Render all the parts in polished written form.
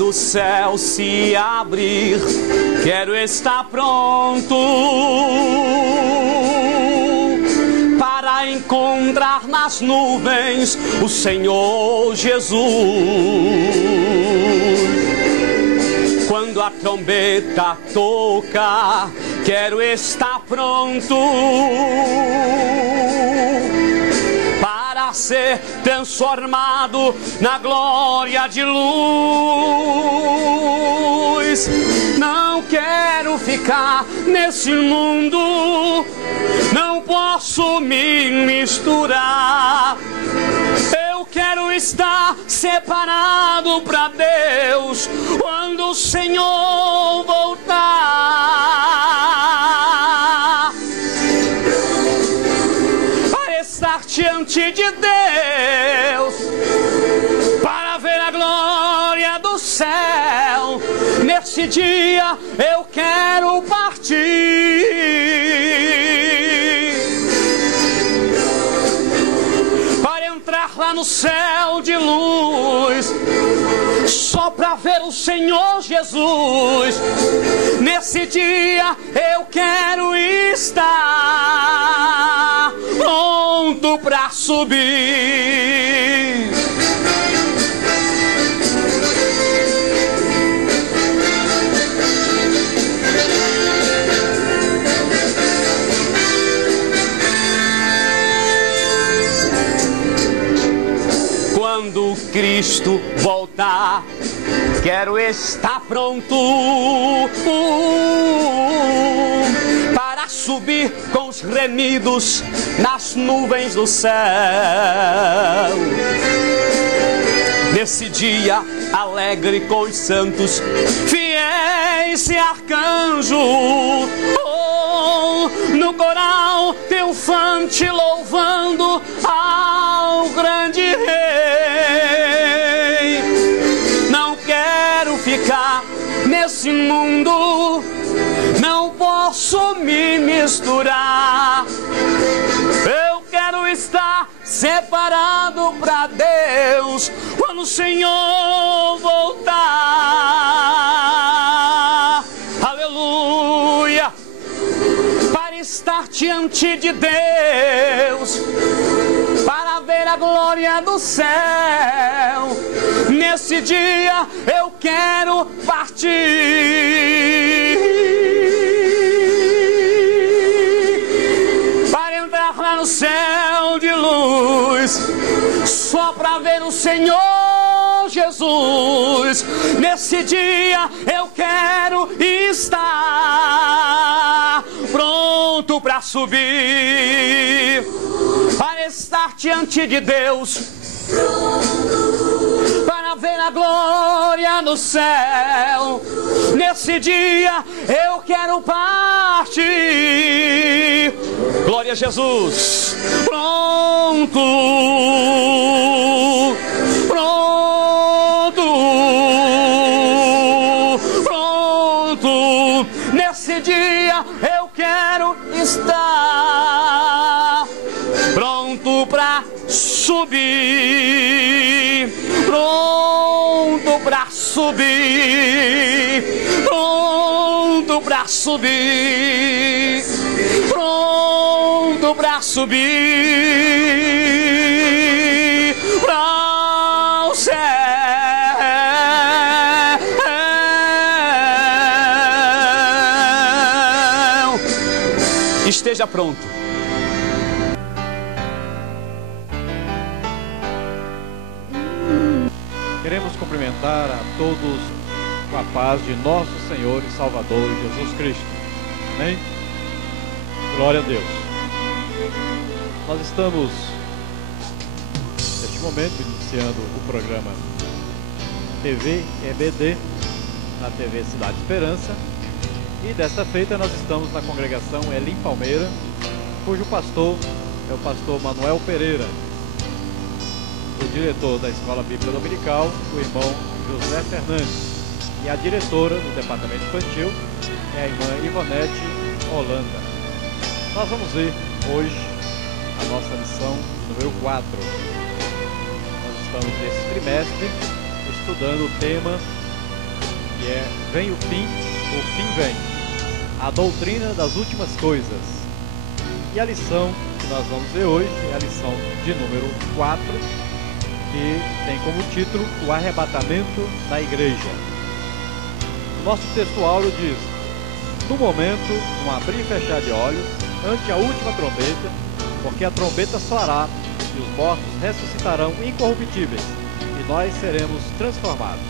quando o céu se abrir, quero estar pronto para encontrar nas nuvens o Senhor Jesus. Quando a trombeta toca, quero estar pronto para ser transformado na glória de luz. Não quero ficar nesse mundo, não posso me misturar. Eu quero estar separado para Deus quando o Senhor voltar. Para estar diante de Deus, para ver a glória do céu. Nesse dia eu quero partir para entrar lá no céu de luz, só para ver o Senhor Jesus. Nesse dia eu quero estar pronto para subir. Quando Cristo voltar, quero estar pronto para subir com os remidos nas nuvens do céu. Nesse dia alegre com os santos, fiéis e arcanjos, no coral triunfante louvando ao grande Rei. Não quero ficar nesse mundo, não posso me misturar. Eu quero estar separado para Deus quando o Senhor voltar. Aleluia! Para estar diante de Deus, para ver a glória do céu. Nesse dia eu quero partir para entrar lá no céu de luz, só para ver o Senhor Jesus. Nesse dia eu quero estar pronto para subir, para estar diante de Deus, para ver a glória no céu. Nesse dia eu quero partir. Glória a Jesus. Pronto, pronto, pronto. Nesse dia eu quero estar pronto para subir, pronto para subir, pronto para subir, pronto para subir para o céu. Esteja pronto. Queremos cumprimentar a todos com a paz de nosso Senhor e Salvador Jesus Cristo. Amém? Glória a Deus. Nós estamos, neste momento, iniciando o programa TV EBD, na TV Cidade Esperança. E desta feita nós estamos na congregação Elim Palmeira, cujo pastor é o pastor Manuel Pereira. O diretor da Escola Bíblica Dominical, o irmão José Fernandes. E a diretora do departamento infantil é a irmã Ivonete Holanda. Nós vamos ver hoje a nossa lição número 4. Nós estamos nesse trimestre estudando o tema que é Vem o fim vem. A doutrina das últimas coisas. E a lição que nós vamos ver hoje é a lição de número 4, que tem como título O Arrebatamento da Igreja. O nosso texto áureo diz: no momento, num abrir e fechar de olhos, ante a última trombeta, porque a trombeta soará e os mortos ressuscitarão incorruptíveis e nós seremos transformados.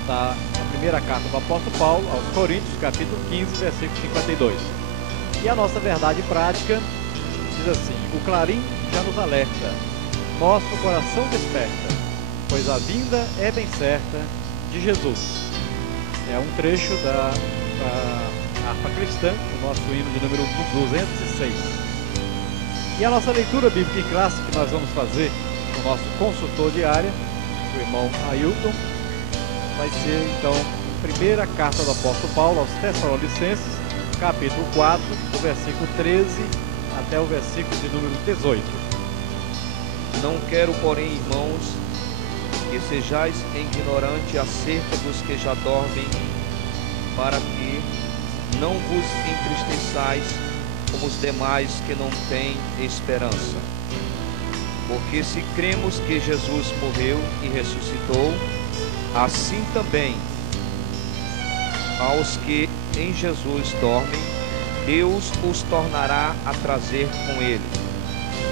Está a primeira carta do apóstolo Paulo aos Coríntios, capítulo 15, versículo 52. E a nossa verdade prática diz assim: o clarim já nos alerta, nosso coração desperta, pois a vinda é bem certa de Jesus. É um trecho da harpa cristã, o nosso hino de número 206. E a nossa leitura bíblica em classe que nós vamos fazer com o nosso consultor diário, o irmão Ailton, vai ser então a primeira carta do apóstolo Paulo aos Tessalonicenses, capítulo 4, do versículo 13 até o versículo de número 18. Não quero, porém, irmãos, que sejais ignorantes acerca dos que já dormem, para que não vos entristeçais como os demais que não têm esperança. Porque se cremos que Jesus morreu e ressuscitou, assim também aos que em Jesus dormem, Deus os tornará a trazer com ele.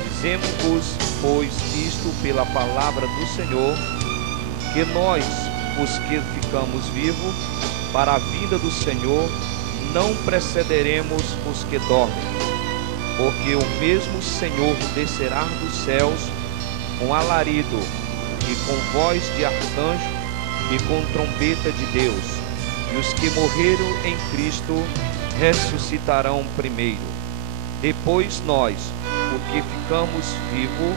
Dizemos-vos, pois, isto pela palavra do Senhor, que nós, os que ficamos vivos, para a vinda do Senhor, não precederemos os que dormem. Porque o mesmo Senhor descerá dos céus com alarido e com voz de arcanjo e com trombeta de Deus, e os que morreram em Cristo ressuscitarão primeiro. Depois nós, o que ficamos vivos,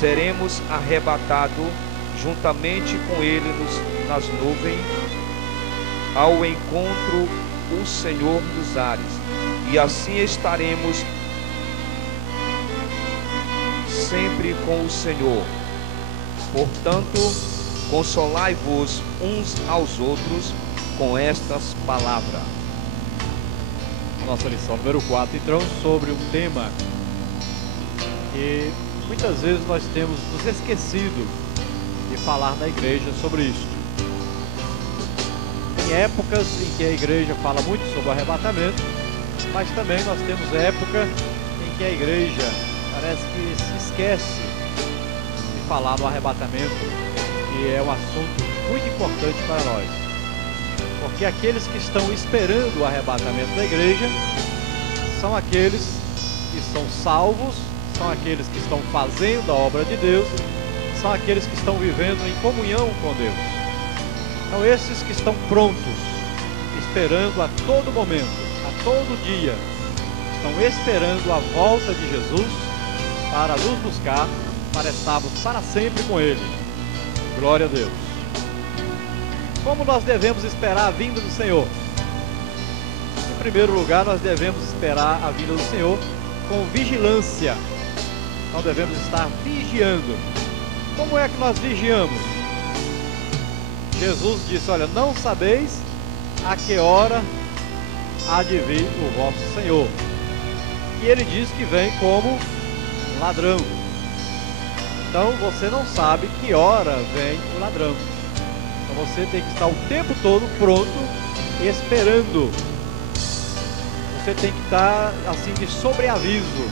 seremos arrebatados juntamente com ele nas nuvens, ao encontro o Senhor dos ares, e assim estaremos sempre com o Senhor. Portanto, consolai-vos uns aos outros com estas palavras. Nossa lição número 4, então, sobre um tema que muitas vezes nós temos nos esquecido de falar na igreja sobre isso. Tem épocas em que a igreja fala muito sobre o arrebatamento, mas também nós temos época em que a igreja parece que se esquece de falar no arrebatamento, que é um assunto muito importante para nós. Porque aqueles que estão esperando o arrebatamento da igreja são aqueles que são salvos, são aqueles que estão fazendo a obra de Deus, são aqueles que estão vivendo em comunhão com Deus. Então esses que estão prontos, esperando a todo momento, a todo dia, estão esperando a volta de Jesus para nos buscar, para estarmos para sempre com Ele. Glória a Deus. Como nós devemos esperar a vinda do Senhor? Em primeiro lugar, nós devemos esperar a vinda do Senhor com vigilância. Nós devemos estar vigiando. Como é que nós vigiamos? Jesus disse: olha, não sabeis a que hora há de vir o vosso Senhor. E ele diz que vem como ladrão. Então você não sabe que hora vem o ladrão. Então você tem que estar o tempo todo pronto, esperando. Você tem que estar assim de sobreaviso,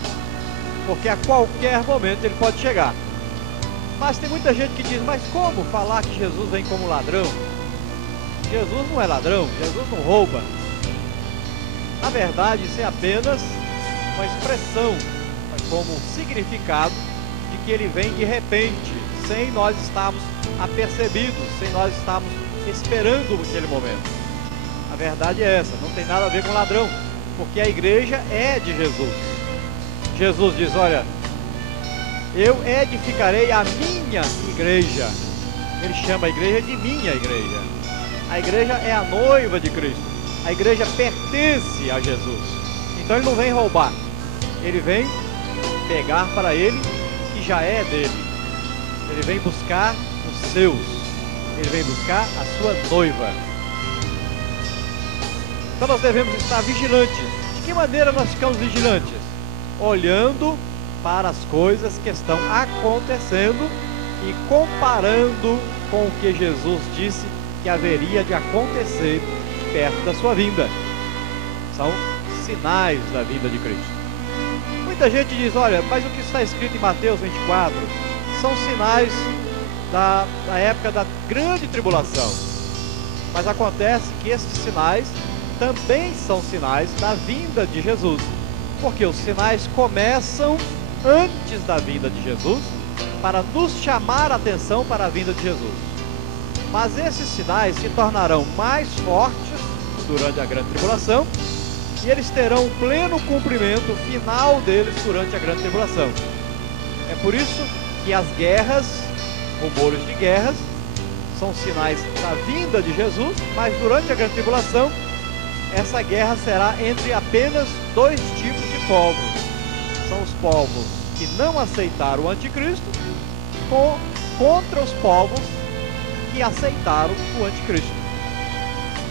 porque a qualquer momento ele pode chegar. Mas tem muita gente que diz: mas como falar que Jesus vem como ladrão? Jesus não é ladrão, Jesus não rouba. Na verdade, isso é apenas uma expressão, como um significado de que ele vem de repente, sem nós estarmos apercebidos, sem nós estarmos esperando naquele momento. A verdade é essa, não tem nada a ver com ladrão, porque a igreja é de Jesus. Jesus diz: olha, eu edificarei a minha igreja. Ele chama a igreja de minha igreja. A igreja é a noiva de Cristo. A igreja pertence a Jesus. Então ele não vem roubar, ele vem pegar para ele o que já é dele. Ele vem buscar os seus, ele vem buscar a sua noiva. Então nós devemos estar vigilantes. De que maneira nós ficamos vigilantes? Olhando para as coisas que estão acontecendo e comparando com o que Jesus disse que haveria de acontecer perto da sua vinda. São sinais da vinda de Cristo. Muita gente diz, olha, mas o que está escrito em Mateus 24 são sinais da época da grande tribulação. Mas acontece que esses sinais também são sinais da vinda de Jesus, porque os sinais começam antes da vinda de Jesus, para nos chamar a atenção para a vinda de Jesus. Mas esses sinais se tornarão mais fortes durante a grande tribulação, e eles terão pleno cumprimento final deles durante a grande tribulação. É por isso que as guerras, rumores de guerras, são sinais da vinda de Jesus, mas durante a grande tribulação, essa guerra será entre apenas dois tipos de povos. São os povos que não aceitaram o anticristo contra os povos que aceitaram o anticristo.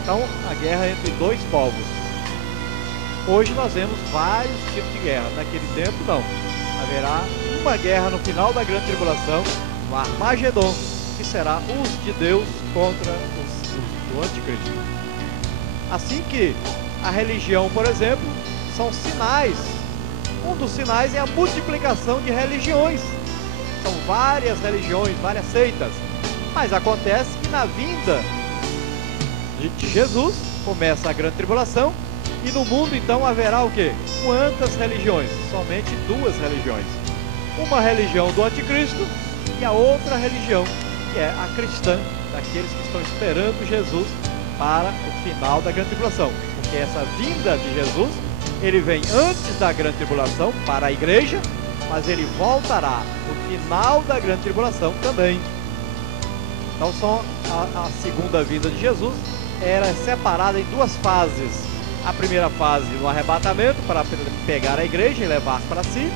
Então, a guerra entre dois povos. Hoje nós vemos vários tipos de guerra. Naquele tempo, não. Haverá uma guerra no final da grande tribulação, no Armagedon, que será os de Deus contra os do anticristo. Assim que a religião, por exemplo, são sinais. Um dos sinais é a multiplicação de religiões. São várias religiões, várias seitas. Mas acontece que na vinda de Jesus começa a grande tribulação, e no mundo então haverá o quê? Quantas religiões? Somente duas religiões. Uma religião do anticristo e a outra religião, que é a cristã, daqueles que estão esperando Jesus para o final da grande tribulação. Porque essa vinda de Jesus, ele vem antes da grande tribulação para a igreja, mas ele voltará no final da grande tribulação também. Então a segunda vinda de Jesus era separada em duas fases. A primeira fase no arrebatamento, para pegar a igreja e levar para si,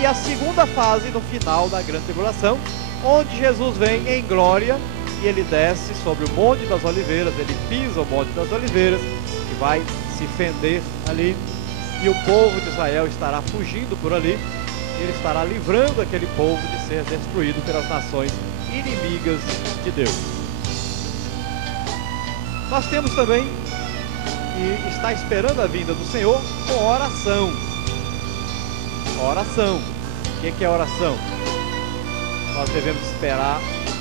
e a segunda fase no final da grande tribulação, onde Jesus vem em glória e ele desce sobre o Monte das Oliveiras, ele pisa o Monte das Oliveiras, que vai se fender ali, e o povo de Israel estará fugindo por ali, ele estará livrando aquele povo de ser destruído pelas nações inimigas de Deus. Nós temos também que está esperando a vinda do Senhor com oração. Oração. O que é oração? Nós devemos esperar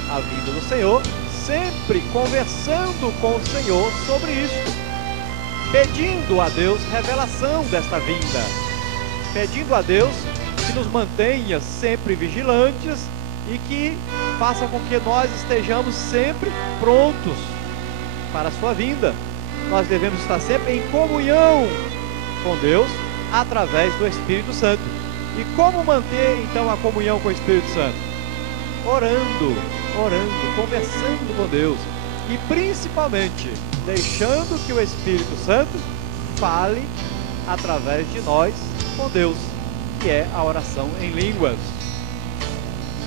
a vinda do Senhor, sempre conversando com o Senhor sobre isso, pedindo a Deus revelação desta vinda, pedindo a Deus que nos mantenha sempre vigilantes e que faça com que nós estejamos sempre prontos para a sua vinda. Nós devemos estar sempre em comunhão com Deus através do Espírito Santo. E como manter então a comunhão com o Espírito Santo? Orando, conversando com Deus e principalmente deixando que o Espírito Santo fale através de nós com Deus, que é a oração em línguas.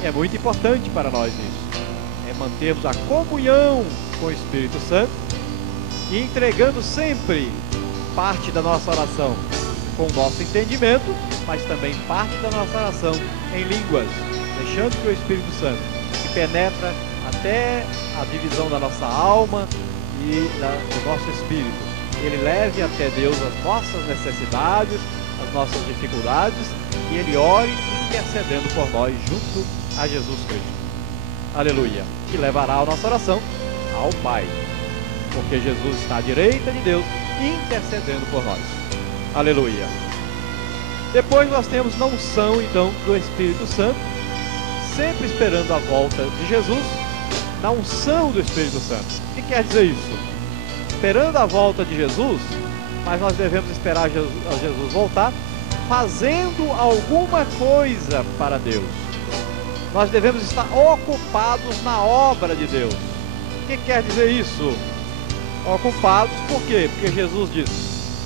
É muito importante para nós isso, é mantermos a comunhão com o Espírito Santo e entregando sempre parte da nossa oração com o nosso entendimento, mas também parte da nossa oração em línguas, deixando que o Espírito Santo, que penetra até a divisão da nossa alma e do nosso espírito, ele leve até Deus as nossas necessidades, as nossas dificuldades, e ele ore intercedendo por nós junto a Jesus Cristo. Aleluia! Que levará a nossa oração ao Pai, porque Jesus está à direita de Deus intercedendo por nós. Aleluia! Depois nós temos na unção então do Espírito Santo, sempre esperando a volta de Jesus, na unção do Espírito Santo. O que quer dizer isso? Esperando a volta de Jesus, mas nós devemos esperar a Jesus voltar, fazendo alguma coisa para Deus. Nós devemos estar ocupados na obra de Deus. O que quer dizer isso? Ocupados, por quê? Porque Jesus diz,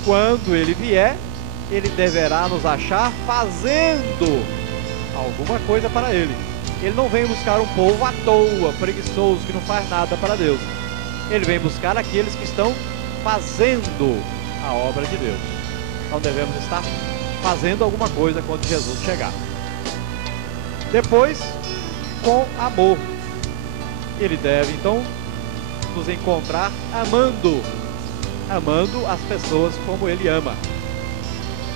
quando Ele vier, Ele deverá nos achar fazendo alguma coisa para Ele. Ele não vem buscar um povo à toa, preguiçoso, que não faz nada para Deus. Ele vem buscar aqueles que estão fazendo a obra de Deus. Então devemos estar fazendo alguma coisa quando Jesus chegar. Depois, com amor. Ele deve então nos encontrar amando as pessoas como Ele ama.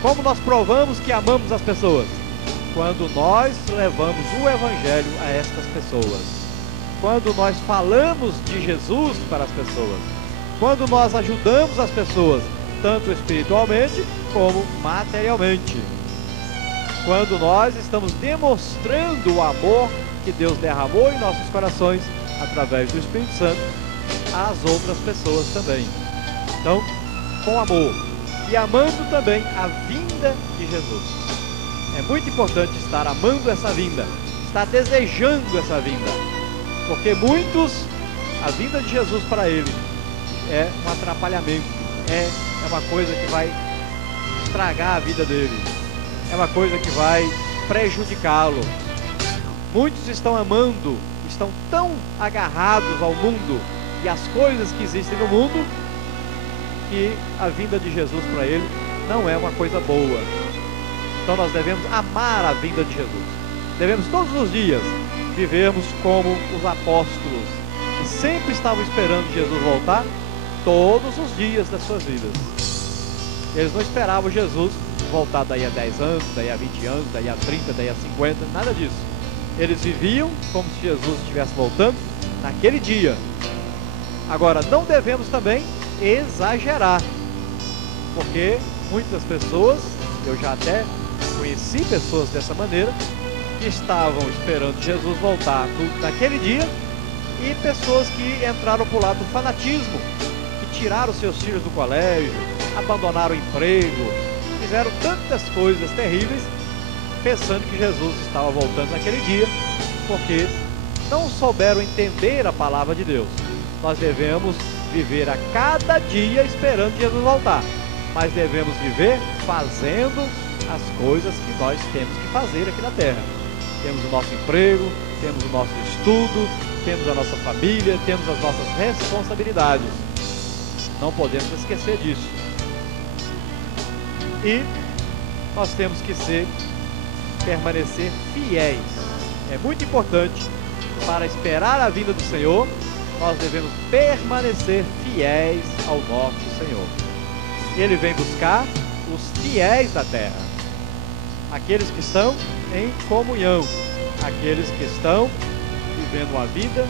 Como nós provamos que amamos as pessoas? Quando nós levamos o Evangelho a estas pessoas. Quando nós falamos de Jesus para as pessoas. Quando nós ajudamos as pessoas, tanto espiritualmente como materialmente. Quando nós estamos demonstrando o amor que Deus derramou em nossos corações através do Espírito Santo às outras pessoas também. Então, com amor e amando também a vinda de Jesus. É muito importante estar amando essa vinda, estar desejando essa vinda, porque muitos, a vinda de Jesus para ele é um atrapalhamento, é uma coisa que vai estragar a vida dele, é uma coisa que vai prejudicá-lo. Muitos estão amando, estão tão agarrados ao mundo e às coisas que existem no mundo, que a vinda de Jesus para ele não é uma coisa boa. Então nós devemos amar a vinda de Jesus. Devemos todos os dias vivermos como os apóstolos, que sempre estavam esperando Jesus voltar, todos os dias das suas vidas. Eles não esperavam Jesus voltar daí a 10 anos, daí a 20 anos, daí a 30, daí a 50, nada disso. Eles viviam como se Jesus estivesse voltando naquele dia. Agora, não devemos também exagerar, porque muitas pessoas, eu já até conheci pessoas dessa maneira, que estavam esperando Jesus voltar naquele dia, e pessoas que entraram para o lado do fanatismo, que tiraram seus filhos do colégio, abandonaram o emprego, fizeram tantas coisas terríveis, pensando que Jesus estava voltando naquele dia, porque não souberam entender a palavra de Deus. Nós devemos viver a cada dia esperando Jesus voltar, mas devemos viver fazendo as coisas que nós temos que fazer aqui na terra. Temos o nosso emprego, temos o nosso estudo, temos a nossa família, temos as nossas responsabilidades. Não podemos esquecer disso. E nós temos que permanecer fiéis. É muito importante, para esperar a vinda do Senhor, nós devemos permanecer fiéis ao nosso Senhor. Ele vem buscar os fiéis da terra, aqueles que estão em comunhão, aqueles que estão vivendo uma vida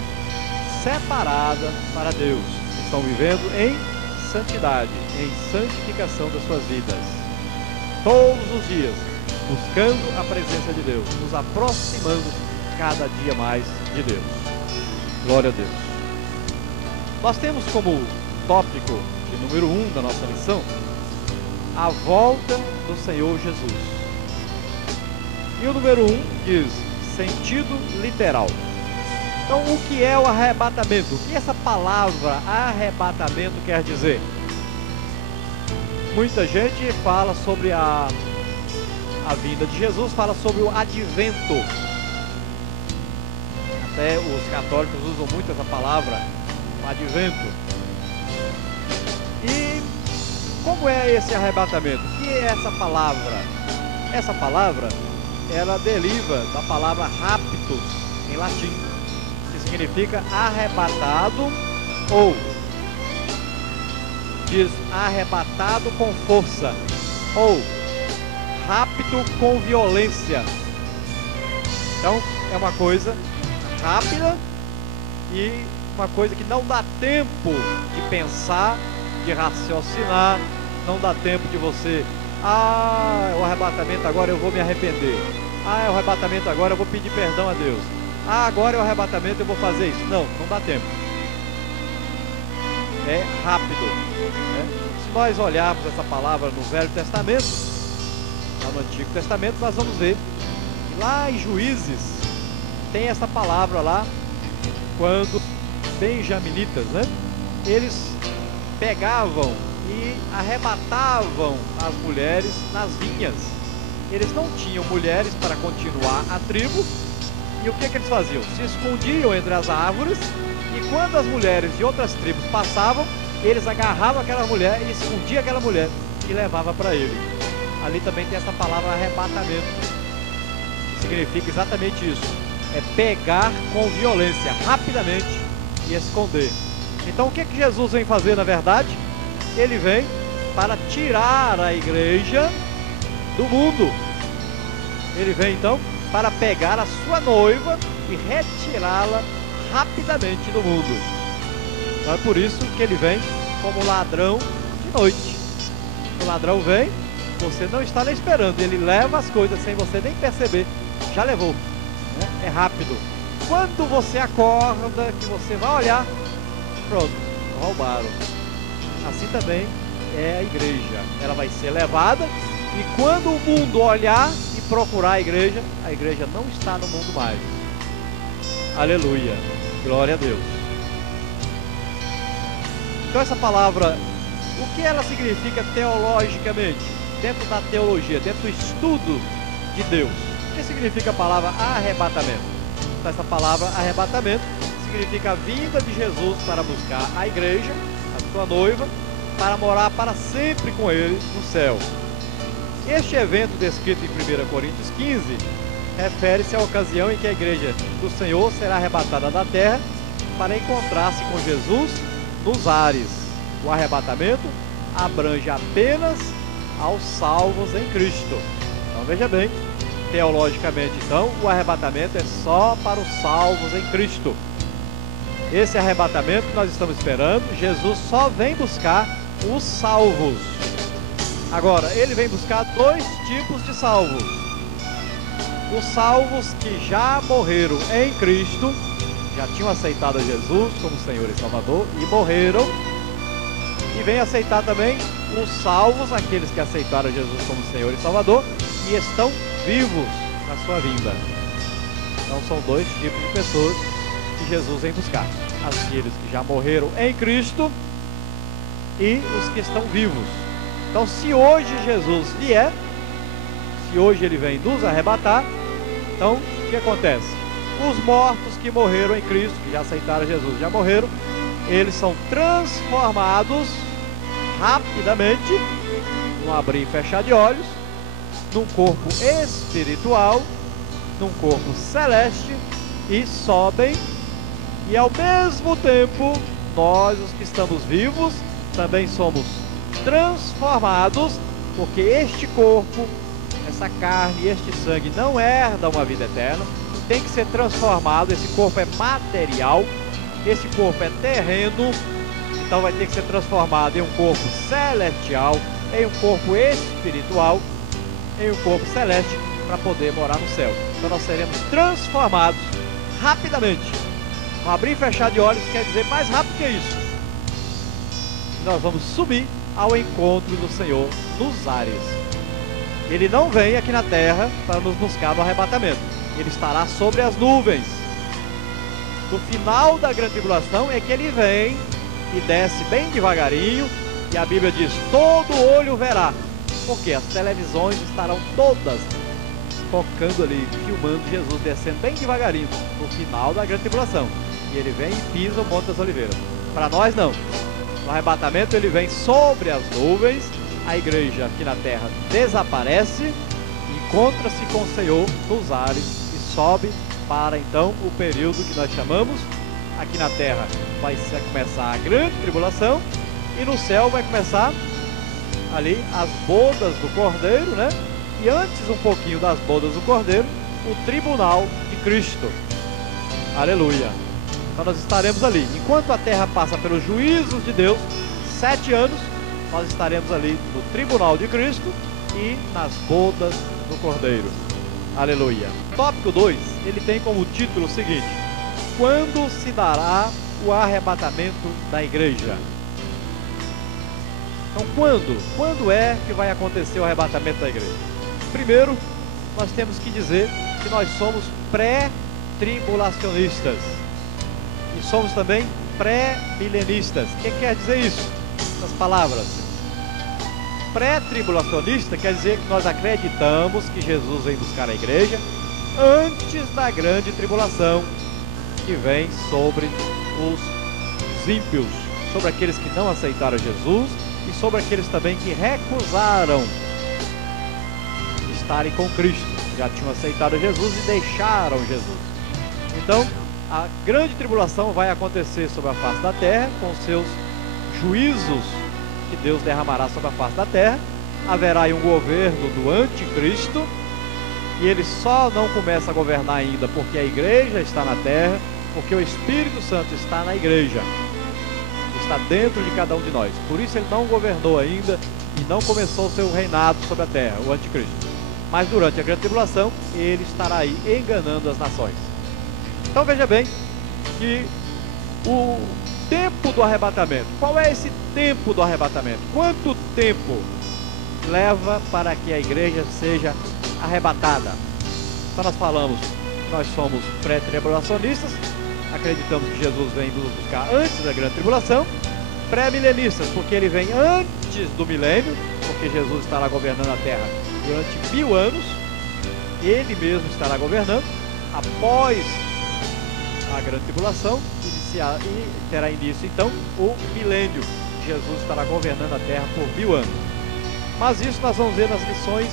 separada para Deus, estão vivendo em santidade, em santificação das suas vidas, todos os dias, buscando a presença de Deus, nos aproximando cada dia mais de Deus. Glória a Deus. Nós temos como tópico de número 1 da nossa lição a volta do Senhor Jesus. E o número 1 diz sentido literal. Então, o que é o arrebatamento? O que essa palavra arrebatamento quer dizer? Muita gente fala sobre a vinda de Jesus, fala sobre o advento. Até os católicos usam muito essa palavra, advento. E como é esse arrebatamento? O que é essa palavra? Essa palavra, ela deriva da palavra raptus, em latim, que significa arrebatado, ou diz arrebatado com força, ou rapto com violência. Então, é uma coisa rápida e uma coisa que não dá tempo de pensar, de raciocinar, não dá tempo de você, o arrebatamento agora eu vou me arrepender, o arrebatamento agora eu vou pedir perdão a Deus, agora é o arrebatamento eu vou fazer isso. Não dá tempo. É rápido, né? Se nós olharmos essa palavra no Velho Testamento, no Antigo Testamento, nós vamos ver que lá em Juízes tem essa palavra lá, quando benjaminitas, né, eles pegavam e arrebatavam as mulheres nas vinhas. Eles não tinham mulheres para continuar a tribo, e o que eles faziam? Se escondiam entre as árvores, e quando as mulheres de outras tribos passavam, eles agarravam aquela mulher e escondiam aquela mulher e levavam para ele. Ali também tem essa palavra arrebatamento, que significa exatamente isso, é pegar com violência, rapidamente, e esconder. Então o que Jesus vem fazer na verdade? Ele vem para tirar a igreja do mundo. Ele vem então para pegar a sua noiva e retirá-la rapidamente do mundo. Então é por isso que ele vem como ladrão de noite. O ladrão vem, você não está nem esperando, ele leva as coisas sem você nem perceber, já levou, né? É rápido. Quando você acorda, que você vai olhar, pronto, roubaram. Assim também é a igreja, ela vai ser levada, e quando o mundo olhar e procurar a igreja não está no mundo mais. Aleluia, glória a Deus. Então essa palavra, o que ela significa teologicamente, dentro da teologia, dentro do estudo de Deus? O que significa a palavra arrebatamento? Então, essa palavra arrebatamento significa a vinda de Jesus para buscar a igreja, a sua noiva, para morar para sempre com ele no céu. Este evento descrito em 1 Coríntios 15 refere-se à ocasião em que a igreja do Senhor será arrebatada da terra para encontrar-se com Jesus nos ares. O arrebatamento abrange apenas aos salvos em Cristo. Então veja bem, teologicamente então, o arrebatamento é só para os salvos em Cristo. Esse arrebatamento que nós estamos esperando, Jesus só vem buscar os salvos. Agora, ele vem buscar dois tipos de salvos: os salvos que já morreram em Cristo, já tinham aceitado a Jesus como Senhor e Salvador e morreram, e vem aceitar também os salvos, aqueles que aceitaram Jesus como Senhor e Salvador e estão vivos na sua vinda. Então são dois tipos de pessoas que Jesus vem buscar: aqueles que já morreram em Cristo e os que estão vivos. Então, se hoje Jesus vier, se hoje ele vem nos arrebatar, então o que acontece? Os mortos que morreram em Cristo, que já aceitaram Jesus, já morreram, eles são transformados rapidamente, num abrir e fechar de olhos, num corpo espiritual, num corpo celeste, e sobem, e ao mesmo tempo nós, os que estamos vivos, também somos transformados, porque este corpo, essa carne, este sangue não herda uma vida eterna, tem que ser transformado. Esse corpo é material, esse corpo é terreno, então vai ter que ser transformado em um corpo celestial, em um corpo espiritual, em um corpo celeste, para poder morar no céu. Então nós seremos transformados rapidamente. Um abrir e fechar de olhos quer dizer mais rápido que isso. Nós vamos subir ao encontro do Senhor nos ares. Ele não vem aqui na terra para nos buscar no arrebatamento. Ele estará sobre as nuvens. No final da grande tribulação é que ele vem e desce bem devagarinho, e a Bíblia diz: todo olho verá, porque as televisões estarão todas focando ali, filmando Jesus descendo bem devagarinho no final da grande tribulação, e ele vem e pisa o Monte das Oliveiras. Para nós não. No arrebatamento ele vem sobre as nuvens, a igreja aqui na terra desaparece, encontra-se com o Senhor nos ares e sobe para então o período que nós chamamos, aqui na terra vai começar a grande tribulação, e no céu vai começar ali as bodas do Cordeiro, né? E antes um pouquinho das bodas do Cordeiro, o tribunal de Cristo. Aleluia! Então nós estaremos ali. Enquanto a terra passa pelos juízos de Deus, 7 anos, nós estaremos ali no tribunal de Cristo e nas bodas do Cordeiro. Aleluia. Tópico 2, ele tem como título o seguinte: quando se dará o arrebatamento da igreja? Então quando é que vai acontecer o arrebatamento da igreja? Primeiro, nós temos que dizer que nós somos pré-tribulacionistas e somos também pré-milenistas. O que quer dizer isso? Essas palavras. Pré-tribulacionista quer dizer que nós acreditamos que Jesus vem buscar a igreja antes da grande tribulação que vem sobre os ímpios, sobre aqueles que não aceitaram Jesus e sobre aqueles também que recusaram estarem com Cristo, já tinham aceitado Jesus e deixaram Jesus. Então, a grande tribulação vai acontecer sobre a face da terra, com seus juízos que Deus derramará sobre a face da terra. Haverá aí um governo do anticristo, e ele só não começa a governar ainda porque a igreja está na terra, porque o Espírito Santo está na igreja, está dentro de cada um de nós. Por isso ele não governou ainda e não começou o seu reinado sobre a terra, o anticristo. Mas durante a grande tribulação, ele estará aí enganando as nações. Então veja bem que o tempo do arrebatamento, qual é esse tempo do arrebatamento? Quanto tempo leva para que a igreja seja arrebatada? Então nós falamos que nós somos pré-tribulacionistas, acreditamos que Jesus vem nos buscar antes da grande tribulação, pré-milenistas, porque ele vem antes do milênio, porque Jesus estará governando a terra durante 1000 anos, ele mesmo estará governando. Após a grande tribulação iniciar, e terá início então o milênio, Jesus estará governando a terra por 1000 anos. Mas isso nós vamos ver nas lições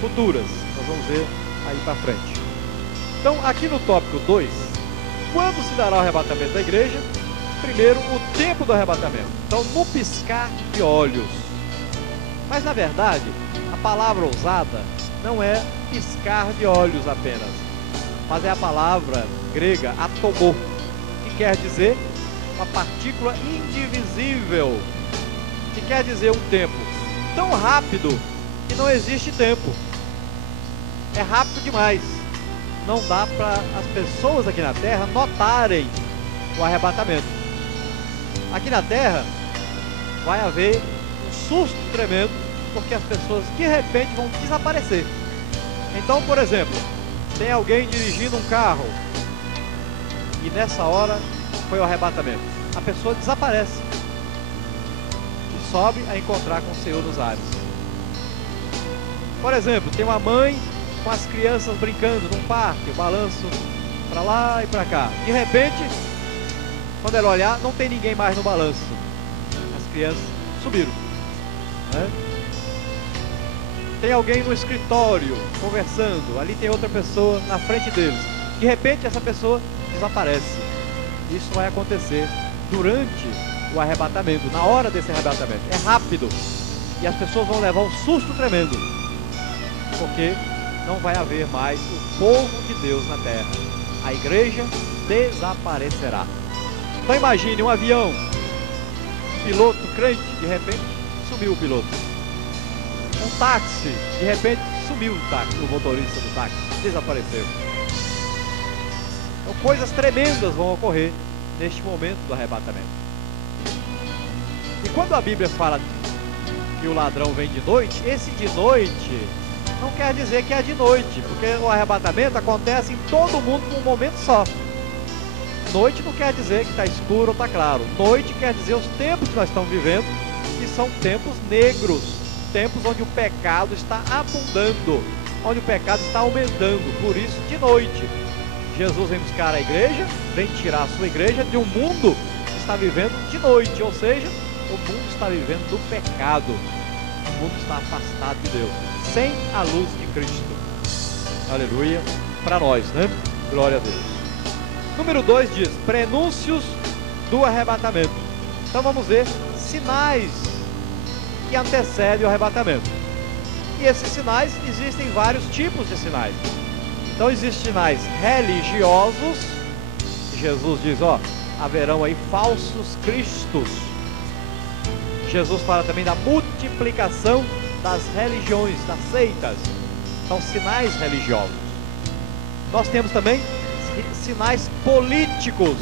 futuras, nós vamos ver aí para frente. Então aqui no tópico 2, quando se dará o arrebatamento da igreja? Primeiro, o tempo do arrebatamento. Então, no piscar de olhos. Mas na verdade, a palavra usada não é piscar de olhos apenas, mas é a palavra grega atomô, que quer dizer uma partícula indivisível, que quer dizer um tempo tão rápido que não existe tempo. É rápido demais. Não dá para as pessoas aqui na terra notarem o arrebatamento. Aqui na terra vai haver um susto tremendo, porque as pessoas de repente vão desaparecer. Então, por exemplo, tem alguém dirigindo um carro e nessa hora foi o arrebatamento. A pessoa desaparece e sobe a encontrar com o Senhor nos ares. Por exemplo, tem uma mãe com as crianças brincando num parque, o balanço para lá e para cá. De repente, quando ela olhar, não tem ninguém mais no balanço. As crianças subiram, né? Tem alguém no escritório conversando, ali tem outra pessoa na frente deles. De repente, essa pessoa desaparece. Isso vai acontecer durante o arrebatamento, na hora desse arrebatamento. É rápido e as pessoas vão levar um susto tremendo, porque não vai haver mais o povo de Deus na terra. A igreja desaparecerá. Então imagine um avião, piloto crente, de repente sumiu o piloto. Um táxi, de repente sumiu o táxi, o motorista do táxi desapareceu. Então coisas tremendas vão ocorrer neste momento do arrebatamento. E quando a Bíblia fala que o ladrão vem de noite, esse de noite não quer dizer que é de noite, porque o arrebatamento acontece em todo mundo num momento só. Noite não quer dizer que está escuro ou está claro. Noite quer dizer os tempos que nós estamos vivendo, que são tempos negros, tempos onde o pecado está abundando, onde o pecado está aumentando. Por isso, de noite, Jesus vem buscar a igreja, vem tirar a sua igreja de um mundo que está vivendo de noite, ou seja, o mundo está vivendo do pecado, o mundo está afastado de Deus, sem a luz de Cristo. Aleluia, para nós, né? Glória a Deus. Número 2 diz, prenúncios do arrebatamento. Então vamos ver sinais que antecedem o arrebatamento. E esses sinais, existem vários tipos de sinais. Então existem sinais religiosos. Jesus diz, ó, haverão aí falsos cristos. Jesus fala também da multiplicação das religiões, das seitas. São sinais religiosos. Nós temos também sinais políticos.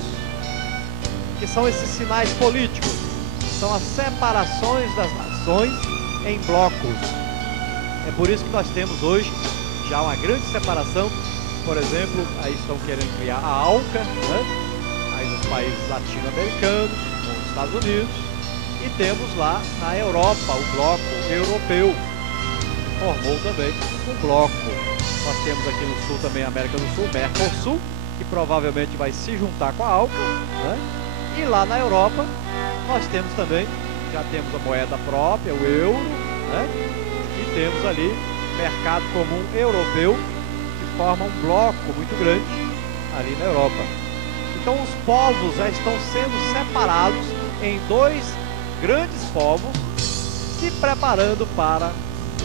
Que são esses sinais políticos? São as separações das nações em blocos. É por isso que nós temos hoje já uma grande separação. Por exemplo, aí estão querendo criar a ALCA, né? Aí nos países latino-americanos, nos Estados Unidos, e temos lá na Europa o bloco europeu, formou também um bloco. Nós temos aqui no sul também a América do Sul, Mercosul, que provavelmente vai se juntar com a ALCA, né? E lá na Europa, nós temos também, já temos a moeda própria, o euro, né? E temos ali mercado comum europeu, que forma um bloco muito grande ali na Europa. Então os povos já estão sendo separados em dois grandes povos, se preparando para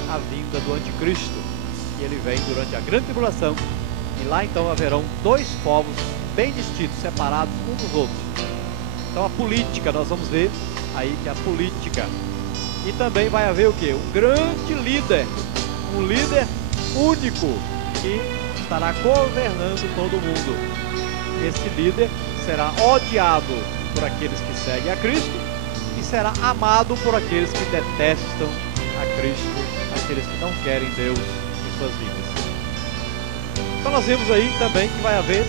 a vinda do anticristo. E ele vem durante a grande tribulação, e lá então haverão dois povos bem distintos, separados uns dos outros. Então a política, nós vamos ver aí que a política. E também vai haver o que? Um grande líder, um líder único, que estará governando todo mundo. Esse líder será odiado por aqueles que seguem a Cristo e será amado por aqueles que detestam a Cristo, aqueles que não querem Deus em suas vidas. Então nós vemos aí também que vai haver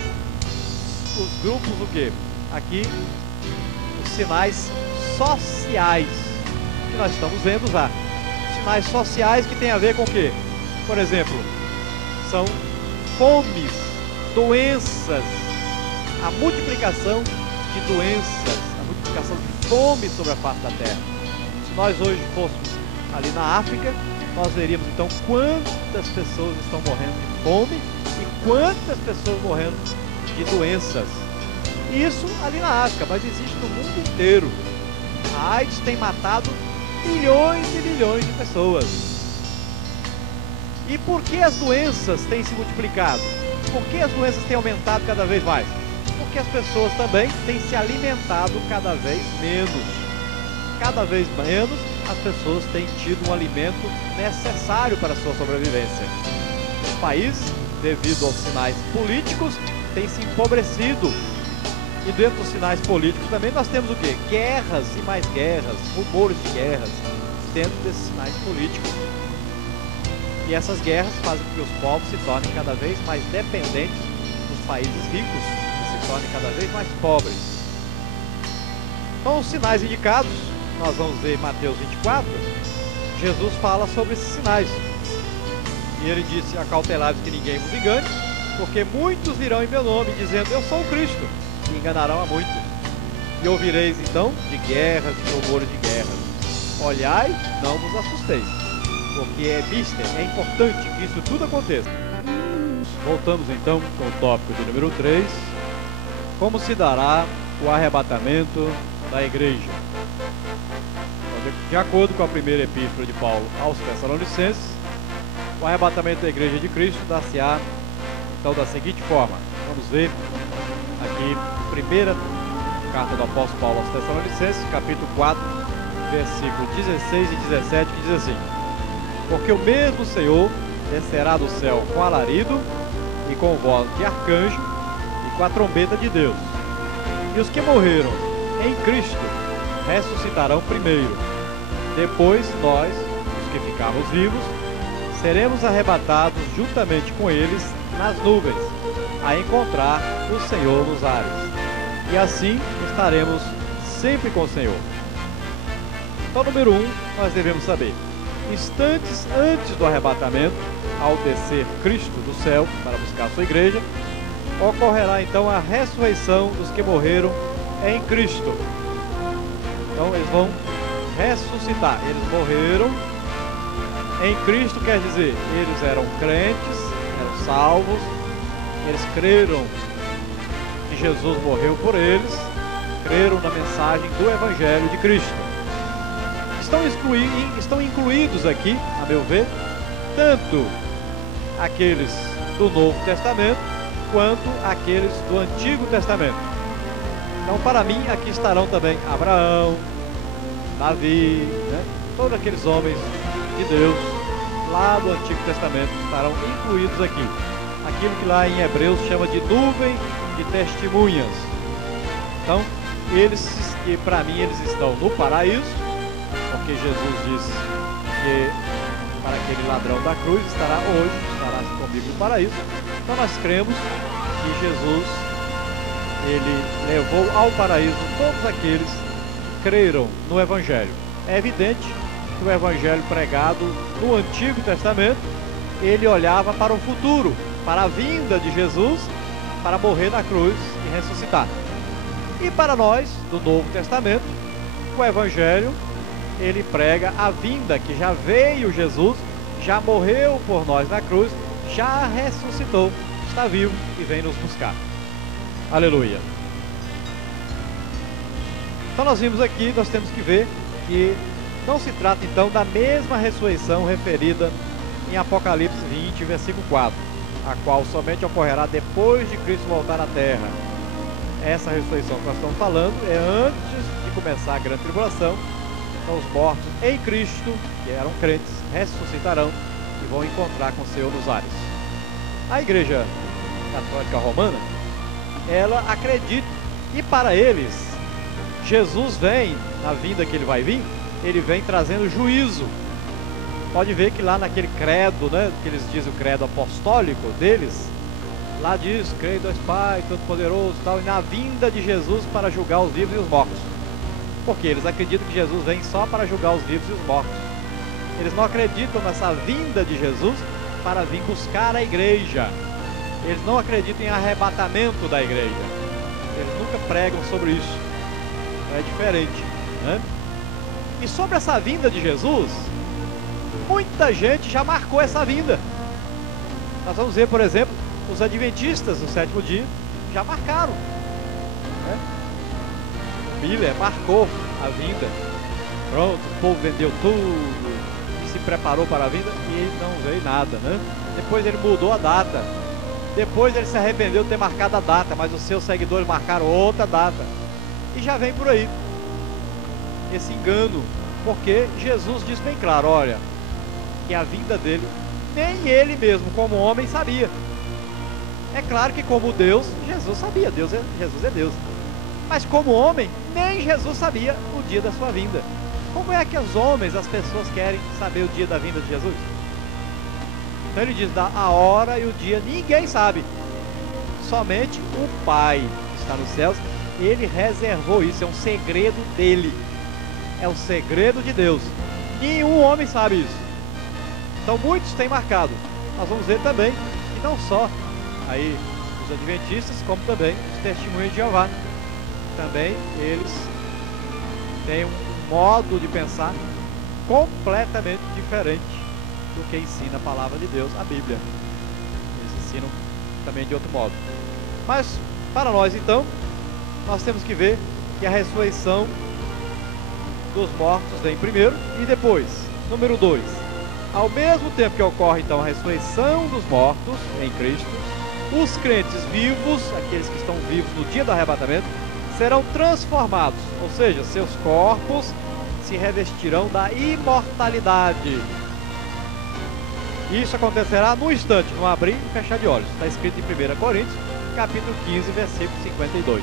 os grupos o quê? Aqui os sinais sociais que nós estamos vendo já. Sinais sociais que tem a ver com o quê? Por exemplo, são fomes, doenças, a multiplicação de doenças, a multiplicação de fome sobre a face da terra. Se nós hoje fôssemos ali na África, nós veríamos então quantas pessoas estão morrendo de fome e quantas pessoas morrendo de doenças. Isso ali na África, mas existe no mundo inteiro. A AIDS tem matado milhões e milhões de pessoas. E por que as doenças têm se multiplicado? Por que as doenças têm aumentado cada vez mais? Porque as pessoas também têm se alimentado cada vez menos. Cada vez menos as pessoas têm tido um alimento necessário para a sua sobrevivência. Os países, devido aos sinais políticos, têm se empobrecido. E dentro dos sinais políticos também nós temos o quê? Guerras e mais guerras, rumores de guerras, dentro desses sinais políticos. E essas guerras fazem com que os povos se tornem cada vez mais dependentes dos países ricos e se tornem cada vez mais pobres. Então, os sinais indicados, nós vamos ver em Mateus 24, Jesus fala sobre esses sinais. E ele disse: acautelai-vos que ninguém vos engane, porque muitos virão em meu nome, dizendo: eu sou o Cristo, e enganarão a muitos. E ouvireis então de guerras e rumores de guerras. Olhai, não vos assusteis, porque é mister, é importante que isso tudo aconteça. Voltamos então com o tópico de número 3. Como se dará o arrebatamento da igreja? De acordo com a primeira epístola de Paulo aos Tessalonicenses, o arrebatamento da igreja de Cristo dar-se-á então da seguinte forma. Vamos ver aqui a primeira carta do apóstolo Paulo aos Tessalonicenses, capítulo 4, versículos 16 e 17, que diz assim: porque o mesmo Senhor descerá do céu com alarido e com voz de arcanjo e com a trombeta de Deus. E os que morreram em Cristo ressuscitarão primeiro. Depois nós, os que ficarmos vivos, seremos arrebatados juntamente com eles nas nuvens, a encontrar o Senhor nos ares. E assim estaremos sempre com o Senhor. Então, número 1, nós devemos saber: instantes antes do arrebatamento, ao descer Cristo do céu para buscar a sua igreja, ocorrerá então a ressurreição dos que morreram em Cristo. Então eles vão ressuscitar. Eles morreram em Cristo, quer dizer, eles eram crentes, eram salvos, eles creram que Jesus morreu por eles, creram na mensagem do Evangelho de Cristo. Estão incluídos aqui, a meu ver, tanto aqueles do Novo Testamento quanto aqueles do Antigo Testamento. Então, para mim, aqui estarão também Abraão, Davi, né? Todos aqueles homens de Deus lá do Antigo Testamento estarão incluídos aqui. Aquilo que lá em Hebreus chama de nuvem de testemunhas. Então, eles, que para mim, eles estão no paraíso, porque Jesus disse que para aquele ladrão da cruz estará comigo no paraíso. Então nós cremos que Jesus, ele levou ao paraíso todos aqueles que creram no Evangelho. É evidente que o Evangelho pregado no Antigo Testamento, ele olhava para o futuro, para a vinda de Jesus, para morrer na cruz e ressuscitar. E para nós, do Novo Testamento, o Evangelho, ele prega a vinda, que já veio Jesus, já morreu por nós na cruz, já ressuscitou, está vivo e vem nos buscar. Aleluia. Então nós vimos aqui, nós temos que ver que não se trata então da mesma ressurreição referida em Apocalipse 20, versículo 4, a qual somente ocorrerá depois de Cristo voltar à terra. Essa ressurreição que nós estamos falando é antes de começar a grande tribulação. Então os mortos em Cristo, que eram crentes, ressuscitarão e vão encontrar com o Senhor nos ares. A Igreja Católica Romana, ela acredita, e para eles, Jesus vem, na vinda que ele vai vir, ele vem trazendo juízo. Pode ver que lá naquele credo, né, que eles dizem o credo apostólico deles, lá diz, creio em Deus Pai, Todo-Poderoso e tal, e na vinda de Jesus para julgar os vivos e os mortos. Porque eles acreditam que Jesus vem só para julgar os vivos e os mortos. Eles não acreditam nessa vinda de Jesus para vir buscar a igreja. Eles não acreditam em arrebatamento da igreja. Eles nunca pregam sobre isso. É diferente, né? E sobre essa vinda de Jesus, muita gente já marcou essa vinda. Nós vamos ver, por exemplo, os adventistas do sétimo dia já marcaram, né? Miller marcou a vinda. Pronto, o povo vendeu tudo e se preparou para a vinda e não veio nada, né? Depois ele mudou a data. Depois ele se arrependeu de ter marcado a data, mas os seus seguidores marcaram outra data. E já vem por aí esse engano, porque Jesus diz bem claro, olha, que a vinda dele, nem ele mesmo como homem sabia. É claro que como Deus, Jesus sabia, Jesus é Deus. Mas como homem, nem Jesus sabia o dia da sua vinda. Como é que os homens, as pessoas querem saber o dia da vinda de Jesus? Então ele diz, a hora e o dia ninguém sabe. Somente o Pai que está nos céus, ele reservou isso, é um segredo dele. É um segredo de Deus. Nenhum homem sabe isso. Então muitos têm marcado. Nós vamos ver também, e não só aí os adventistas, como também os testemunhos de Jeová. Também eles têm um modo de pensar completamente diferente do que ensina a palavra de Deus, a Bíblia. Eles ensinam também de outro modo. Mas para nós então, nós temos que ver que a ressurreição dos mortos vem primeiro e depois. Número 2, ao mesmo tempo que ocorre então a ressurreição dos mortos em Cristo, os crentes vivos, aqueles que estão vivos no dia do arrebatamento, serão transformados, ou seja, seus corpos se revestirão da imortalidade. Isso acontecerá no instante, no abrir e fechar de olhos. Está escrito em 1 Coríntios, capítulo 15, versículo 52.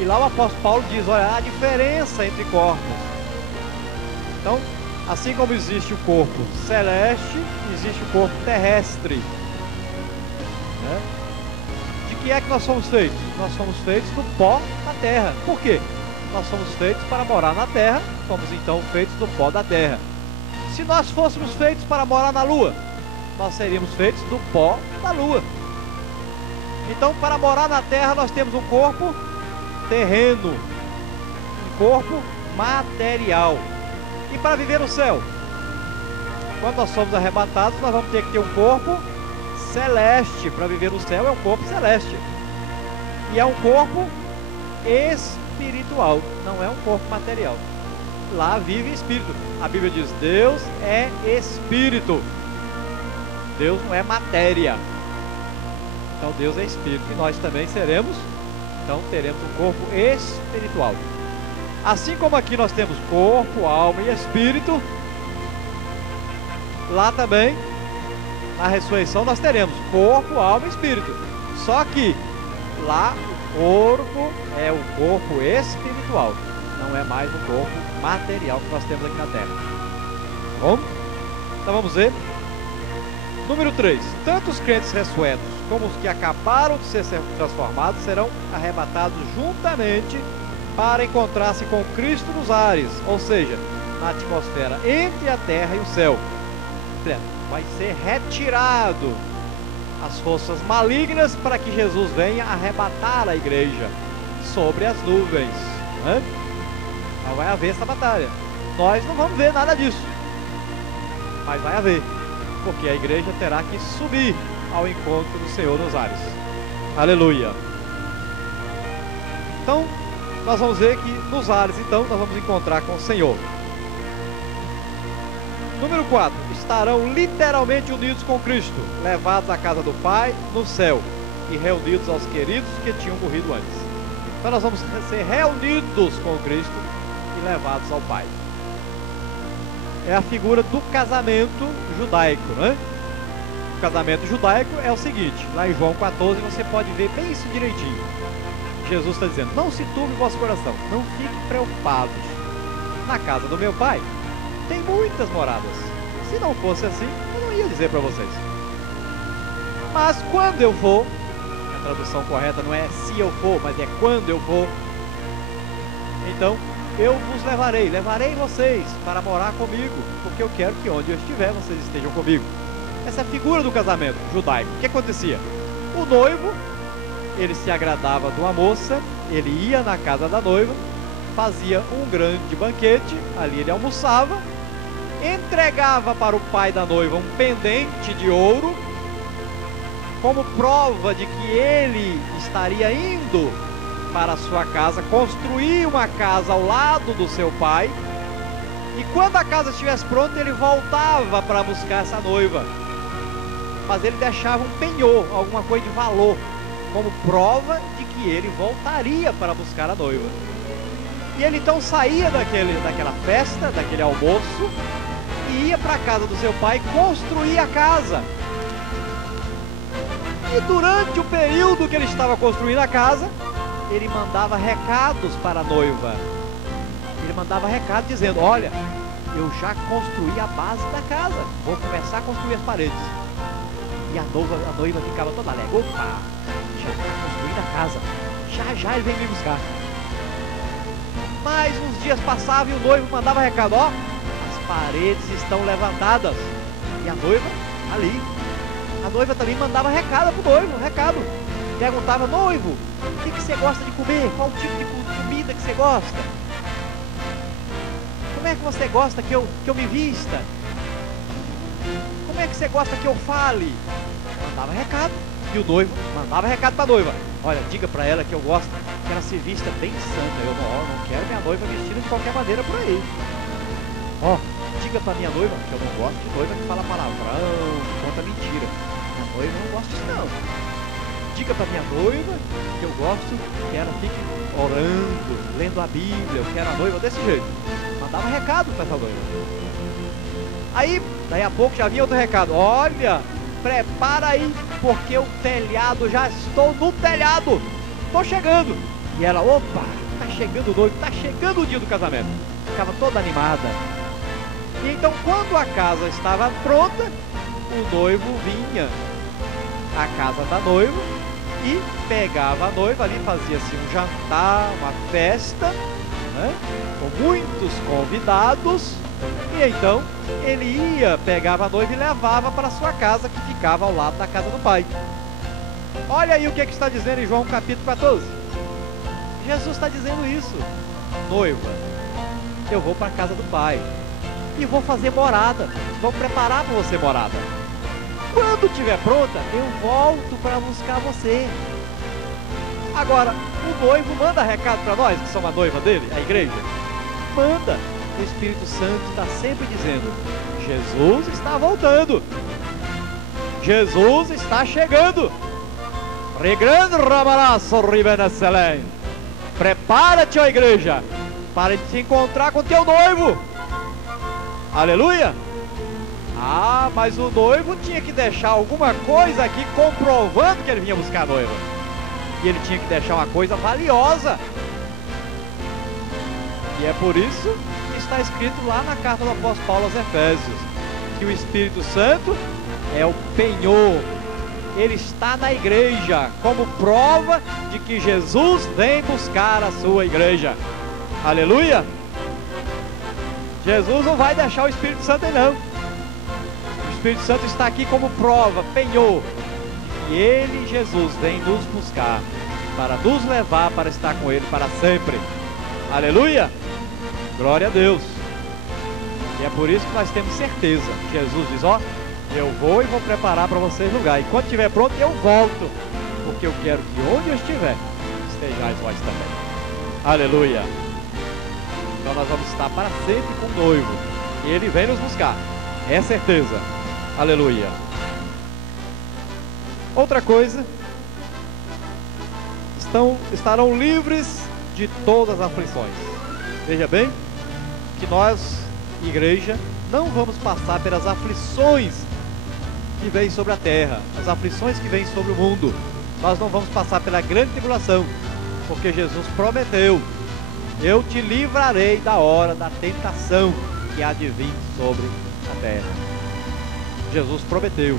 E lá o apóstolo Paulo diz, olha, a diferença entre corpos. Então, assim como existe o corpo celeste, existe o corpo terrestre, né? De que é que nós somos feitos? Nós somos feitos do pó da terra. Por quê? Nós somos feitos para morar na terra, somos então feitos do pó da terra. Se nós fôssemos feitos para morar na lua, nós seríamos feitos do pó da lua. Então, para morar na terra, nós temos um corpo terreno, um corpo material. E para viver no céu, quando nós somos arrebatados, nós vamos ter que ter um corpo celeste. Para viver no céu é um corpo celeste. E é um corpo espiritual, não é um corpo material. Lá vive espírito. A Bíblia diz, Deus é espírito. Deus não é matéria. Então Deus é espírito. E nós também seremos, então teremos um corpo espiritual. Assim como aqui nós temos corpo, alma e espírito, lá também, na ressurreição, nós teremos corpo, alma e espírito. Só que lá o corpo é o corpo espiritual, não é mais o corpo material que nós temos aqui na terra. Tá bom? Então vamos ver. Número 3. Tanto os crentes ressurretos como os que acabaram de ser transformados serão arrebatados juntamente para encontrar-se com Cristo nos ares, ou seja, na atmosfera entre a terra e o céu. Vai ser retirado as forças malignas para que Jesus venha arrebatar a igreja. sobre as nuvens, né? Então vai haver essa batalha. Nós não vamos ver nada disso, mas vai haver, porque a igreja terá que subir ao encontro do Senhor nos ares. Aleluia. Então nós vamos ver que nos ares, então, nós vamos encontrar com o Senhor. Número 4. Estarão literalmente unidos com Cristo, levados à casa do Pai no céu e reunidos aos queridos que tinham morrido antes. Então nós vamos ser reunidos com Cristo e levados ao Pai. É a figura do casamento judaico, né? O casamento judaico é o seguinte, lá em João 14 você pode ver bem isso direitinho. Jesus está dizendo: não se turbe o vosso coração, não fiquem preocupados. Na casa do meu Pai tem muitas moradas. Se não fosse assim, eu não ia dizer para vocês. Mas quando eu for, a tradução correta não é se eu for, mas é quando eu for, então eu vos levarei vocês para morar comigo, porque eu quero que onde eu estiver, vocês estejam comigo. Essa é a figura do casamento judaico. O que acontecia? O noivo, ele se agradava de uma moça, ele ia na casa da noiva, fazia um grande banquete, ali ele almoçava, entregava para o pai da noiva um pendente de ouro, como prova de que ele estaria indo para a sua casa, construir uma casa ao lado do seu pai, e quando a casa estivesse pronta, ele voltava para buscar essa noiva, mas ele deixava um penhor, alguma coisa de valor, como prova de que ele voltaria para buscar a noiva. E ele então saía daquela festa, daquele almoço, e ia para a casa do seu pai construir a casa. E durante o período que ele estava construindo a casa, ele mandava recados para a noiva. Ele mandava recado dizendo: olha, eu já construí a base da casa, vou começar a construir as paredes. E a noiva ficava toda alegre: opa, já está construindo a casa, já ele vem me buscar. Mas uns dias passavam e o noivo mandava recado: ó, as paredes estão levantadas. E a noiva ali. A noiva também mandava recado para o noivo, recado. Perguntava: noivo, o que você gosta de comer? Qual tipo de comida que você gosta? Como é que você gosta que eu me vista? Como é que você gosta que eu fale? Mandava recado. E o noivo mandava recado para a noiva: olha, diga para ela que eu gosto que ela se vista bem santa. Eu não quero minha noiva vestida de qualquer maneira por aí. Ó, diga para minha noiva que eu não gosto de noiva que fala palavrão, que conta mentira. Minha noiva não gosta disso não. Diga para minha noiva que eu gosto que ela fique orando, lendo a Bíblia. Eu quero a noiva desse jeito. Mandava recado para essa noiva. Aí, daí a pouco já vinha outro recado: olha, prepara aí, porque o telhado, já estou no telhado, estou chegando. E ela: opa, está chegando o noivo, está chegando o dia do casamento. Ficava toda animada. E então, quando a casa estava pronta, o noivo vinha à casa da noiva e pegava a noiva, ali fazia-se um jantar, uma festa, né, com muitos convidados. E então ele pegava a noiva e levava para a sua casa, que ficava ao lado da casa do pai. Olha aí o que está dizendo em João capítulo 14. Jesus está dizendo isso: noiva, eu vou para a casa do pai e vou fazer morada, vou preparar para você morada. Quando estiver pronta, eu volto para buscar você. Agora, o noivo manda recado para nós, que somos a noiva dele, a igreja. Manda. O Espírito Santo está sempre dizendo: Jesus está voltando, Jesus está chegando. Prepara-te, ó igreja, para te encontrar com teu noivo. Aleluia. Ah, mas o noivo tinha que deixar alguma coisa aqui comprovando que ele vinha buscar a noiva. E ele tinha que deixar uma coisa valiosa. E é por isso que está escrito lá na carta do apóstolo Paulo aos Efésios, que o Espírito Santo é o penhor. Ele está na igreja como prova de que Jesus vem buscar a sua igreja. Aleluia. Jesus não vai deixar o Espírito Santo aí não. O Espírito Santo está aqui como prova, penhor, que ele, Jesus, vem nos buscar. para nos levar para estar com Ele para sempre. Aleluia! Glória a Deus! E é por isso que nós temos certeza. Jesus diz, ó, eu vou e vou preparar para vocês lugar. E quando estiver pronto, eu volto. Porque eu quero que onde eu estiver, estejais vós também. Aleluia! Então nós vamos estar para sempre com o noivo. E Ele vem nos buscar. É certeza. Aleluia! Outra coisa, estarão livres de todas as aflições. Veja bem, que nós, igreja, não vamos passar pelas aflições que vêm sobre a terra, as aflições que vêm sobre o mundo. Nós não vamos passar pela grande tribulação, porque Jesus prometeu, eu te livrarei da hora da tentação que há de vir sobre a terra. Jesus prometeu.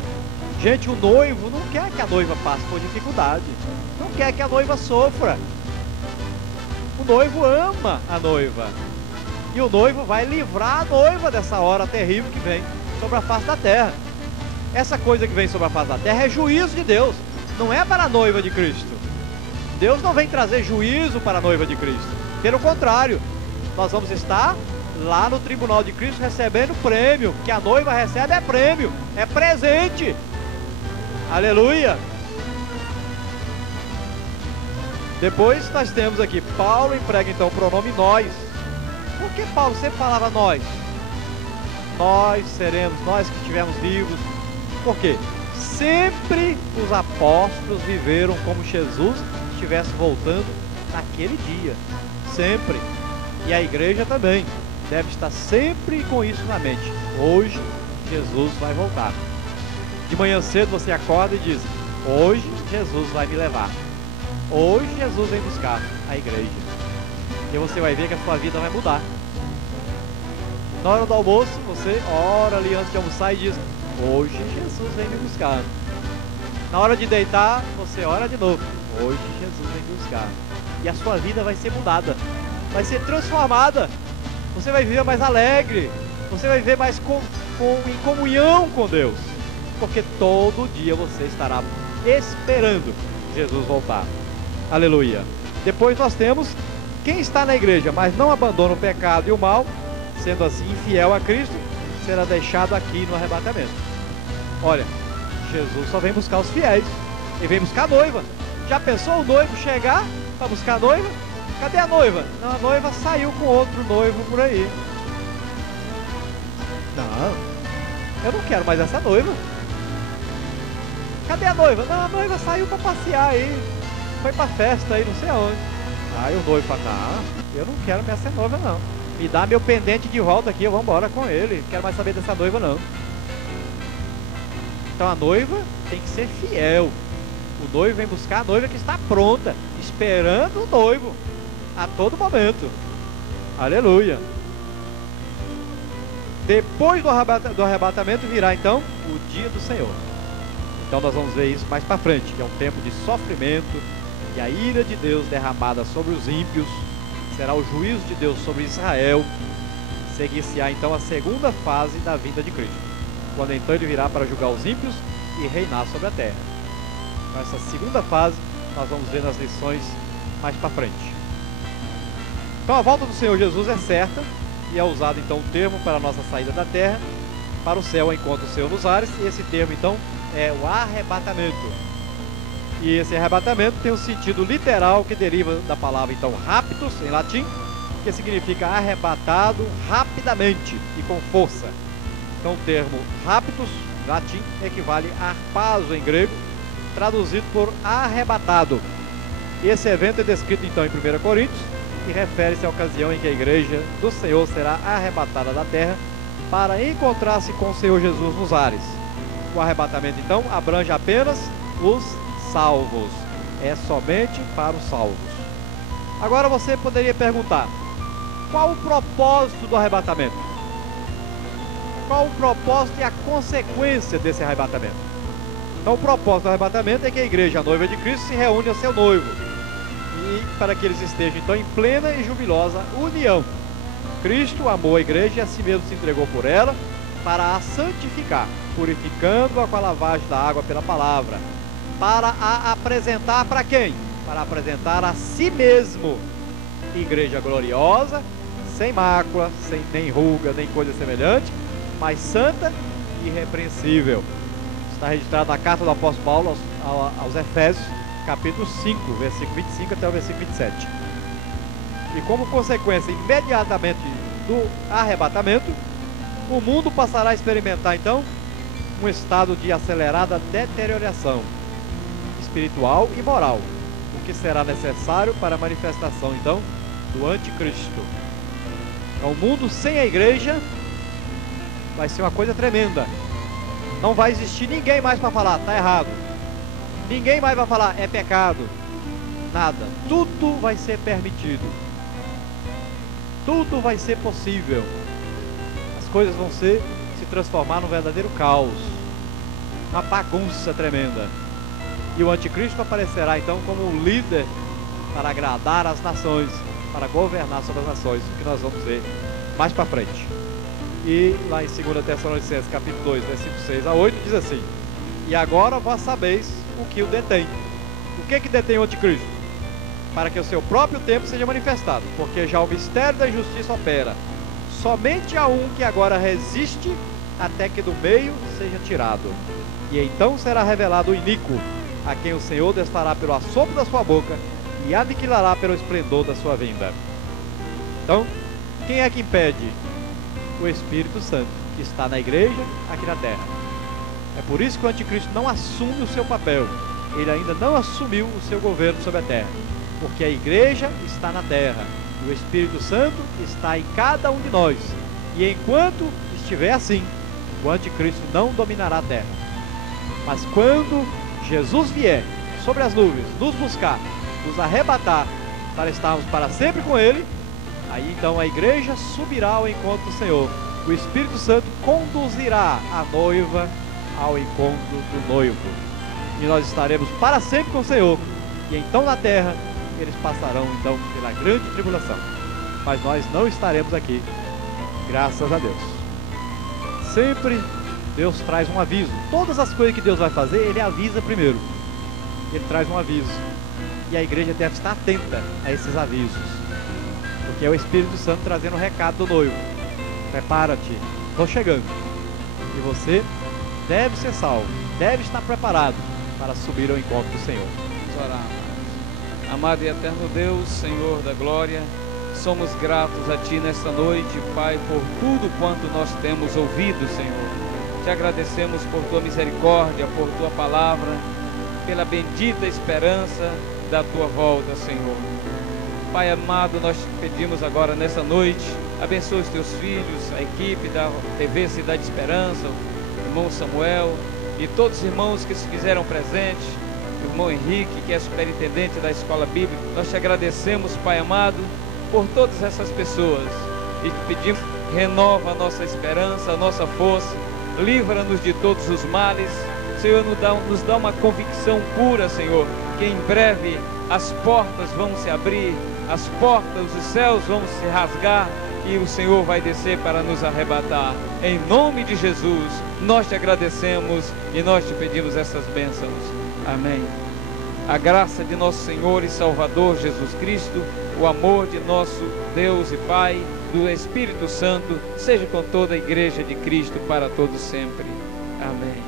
Gente, o noivo não quer que a noiva passe por dificuldade, não quer que a noiva sofra. O noivo ama a noiva, e o noivo vai livrar a noiva dessa hora terrível que vem sobre a face da terra. Essa coisa que vem sobre a face da terra é juízo de Deus, não é para a noiva de Cristo. Deus não vem trazer juízo para a noiva de Cristo, pelo contrário, nós vamos estar lá no tribunal de Cristo recebendo prêmio. Que a noiva recebe é prêmio, é presente. Aleluia! Depois nós temos aqui, Paulo emprega então o pronome nós. Por que Paulo sempre falava nós? Nós seremos, nós que estivermos vivos. Por quê? Sempre os apóstolos viveram como Jesus estivesse voltando naquele dia. Sempre. E a igreja também deve estar sempre com isso na mente. Hoje Jesus vai voltar. De manhã cedo você acorda e diz, hoje Jesus vai me levar. Hoje Jesus vem buscar a igreja. E você vai ver que a sua vida vai mudar. Na hora do almoço, você ora ali antes de almoçar e diz, hoje Jesus vem me buscar. Na hora de deitar, você ora de novo, hoje Jesus vem me buscar. E a sua vida vai ser mudada, vai ser transformada. Você vai viver mais alegre, você vai viver mais em comunhão com Deus, porque todo dia você estará esperando Jesus voltar. Aleluia. Depois nós temos quem está na igreja, mas não abandona o pecado e o mal, sendo assim infiel a Cristo, será deixado aqui no arrebatamento. Olha, Jesus só vem buscar os fiéis, ele vem buscar a noiva. Já pensou o noivo chegar para buscar a noiva? Cadê a noiva? Não, a noiva saiu com outro noivo por aí. Não, eu não quero mais essa noiva. Cadê a noiva? Não, a noiva saiu para passear aí, foi para festa aí, não sei aonde. Aí o noivo fala, não, eu não quero mais essa noiva não. Me dá meu pendente de volta aqui, eu vou embora com ele. Não quero mais saber dessa noiva não. Então a noiva tem que ser fiel. O noivo vem buscar a noiva que está pronta, esperando o noivo a todo momento. Aleluia. Depois do arrebatamento virá então o dia do Senhor. Então nós vamos ver isso mais para frente, que é um tempo de sofrimento, e a ira de Deus derramada sobre os ímpios, será o juízo de Deus sobre Israel. Seguir-se-á então a segunda fase da vinda de Cristo, quando então ele virá para julgar os ímpios e reinar sobre a terra. Então essa segunda fase nós vamos ver nas lições mais para frente. Então a volta do Senhor Jesus é certa, e é usado então o termo para a nossa saída da terra para o céu, enquanto o Senhor nos ares, e esse termo então é o arrebatamento. E esse arrebatamento tem um sentido literal que deriva da palavra então raptus, em latim, que significa arrebatado rapidamente e com força. Então o termo raptus, em latim, equivale a harpazo em grego, traduzido por arrebatado. E esse evento é descrito então em 1 Coríntios, e refere-se à ocasião em que a igreja do Senhor será arrebatada da terra para encontrar-se com o Senhor Jesus nos ares. O arrebatamento então abrange apenas os salvos, é somente para os salvos. Agora você poderia perguntar, qual o propósito do arrebatamento? Qual o propósito e a consequência desse arrebatamento? Então o propósito do arrebatamento é que a igreja, a noiva de Cristo, se reúne ao seu noivo, e para que eles estejam então em plena e jubilosa união. Cristo amou a igreja e a si mesmo se entregou por ela para a santificar, purificando-a com a lavagem da água pela palavra, para a apresentar para quem? para apresentar a si mesmo igreja gloriosa, sem mácula, sem nem ruga, nem coisa semelhante, mas santa e irrepreensível. Está registrado na carta do apóstolo Paulo aos Efésios, capítulo 5, versículo 25 até o versículo 27. E como consequência imediatamente do arrebatamento, o mundo passará a experimentar então um estado de acelerada deterioração espiritual e moral, o que será necessário para a manifestação então do anticristo. Então, o mundo sem a igreja vai ser uma coisa tremenda. Não vai existir ninguém mais para falar, está errado. Ninguém mais vai falar, é pecado. Nada. Tudo vai ser permitido. Tudo vai ser possível. As coisas vão se transformar num verdadeiro caos. Uma bagunça tremenda. E o anticristo aparecerá então como um líder para agradar as nações, para governar sobre as nações, o que nós vamos ver mais para frente. E lá em 2 Tessalonicenses capítulo 2, versículo 6 a 8, diz assim: e agora vós sabeis o que o detém. O que detém o anticristo? Para que o seu próprio tempo seja manifestado, porque já o mistério da injustiça opera. Somente há um que agora resiste até que do meio seja tirado. E então será revelado o iníquo, a quem o Senhor desfará pelo assopro da sua boca e aniquilará pelo esplendor da sua vinda. Então, quem é que impede? O Espírito Santo, que está na igreja, aqui na terra. É por isso que o anticristo não assume o seu papel. Ele ainda não assumiu o seu governo sobre a terra, porque a igreja está na terra e o Espírito Santo está em cada um de nós. E enquanto estiver assim, o anticristo não dominará a terra. Mas quando Jesus vier sobre as nuvens, nos buscar, nos arrebatar, para estarmos para sempre com Ele, aí então a igreja subirá ao encontro do Senhor. O Espírito Santo conduzirá a noiva ao encontro do noivo. E nós estaremos para sempre com o Senhor. E então na terra, eles passarão então pela grande tribulação. Mas nós não estaremos aqui, graças a Deus. Sempre Deus traz um aviso. Todas as coisas que Deus vai fazer, Ele avisa primeiro. Ele traz um aviso. E a igreja deve estar atenta a esses avisos, porque é o Espírito Santo trazendo o recado do noivo. Prepara-te, estou chegando. E você deve ser salvo, deve estar preparado para subir ao encontro do Senhor. Vamos orar. Amado e eterno Deus, Senhor da glória, somos gratos a Ti nesta noite, Pai, por tudo quanto nós temos ouvido, Senhor. Te agradecemos por Tua misericórdia, por Tua palavra, pela bendita esperança da Tua volta, Senhor. Pai amado, nós te pedimos agora nessa noite, abençoa os Teus filhos, a equipe da TV Cidade Esperança, o irmão Samuel e todos os irmãos que se fizeram presentes, o irmão Henrique, que é superintendente da Escola Bíblica. Nós te agradecemos, Pai amado, por todas essas pessoas e te pedimos, renova a nossa esperança, a nossa força, livra-nos de todos os males. Senhor, nos dá uma convicção pura, Senhor, que em breve as portas vão se abrir, as portas dos céus vão se rasgar e o Senhor vai descer para nos arrebatar. Em nome de Jesus, nós te agradecemos e nós te pedimos essas bênçãos. Amém. A graça de nosso Senhor e Salvador Jesus Cristo, o amor de nosso Deus e Pai, do Espírito Santo, seja com toda a igreja de Cristo para todos sempre. Amém.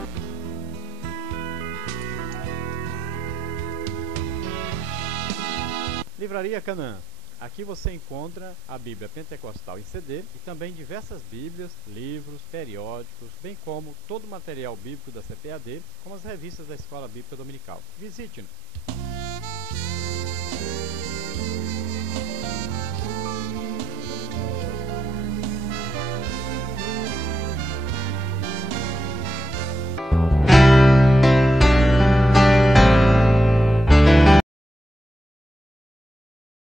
Livraria Canaã. Aqui você encontra a Bíblia Pentecostal em CD e também diversas Bíblias, livros, periódicos, bem como todo o material bíblico da CPAD, como as revistas da Escola Bíblica Dominical. Visite-nos.